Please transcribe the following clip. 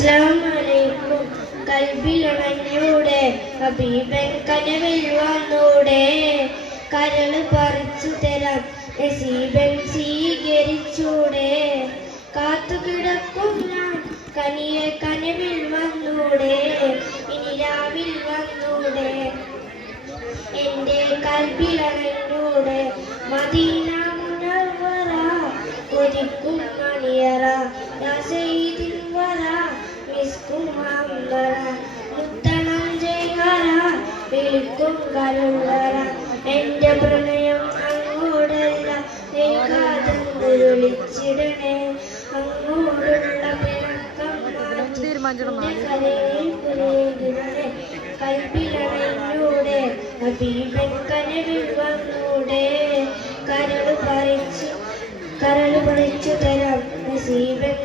അസ്സലാമലൈക്കും. കൽബിലണഞ്ഞൂടെ ഹബീബൻ കനവിൽ വന്നൂടെ. കരള് പറിച്ചു തരാം നസീബൻ സ്വീകരിച്ചൂടെ. കാത്തുകിടക്കും ഞാൻ കനിയെ കനവിൽ വന്നൂടെ. ഇനി രാവിൽ വന്നൂടെ. എന്റെ കൽബിലണഞ്ഞൂടെ മദീന മുനവ്വറ. കൊതിക്കും മണിയറ യാ സയ്യിദിൽ വറ. മിസ്കും അംബറ മുത്തണം ജയഹര. വിളിക്കും കരുളറ എന്റെ പ്രണയം അങ്ങോടല്ല. നീക്കാതെന്ന് വിളിച്ചിടണേ. അങ്ങോടുള്ള പിണക്കം മാറ്റി കരയിൽ പുരയിടണേ. കൽബിലണഞ്ഞൂടെ ഹബീബൻ കനവിൽ വന്നൂടെ. കരള് പറിച്ചു തരാം നസീബൻ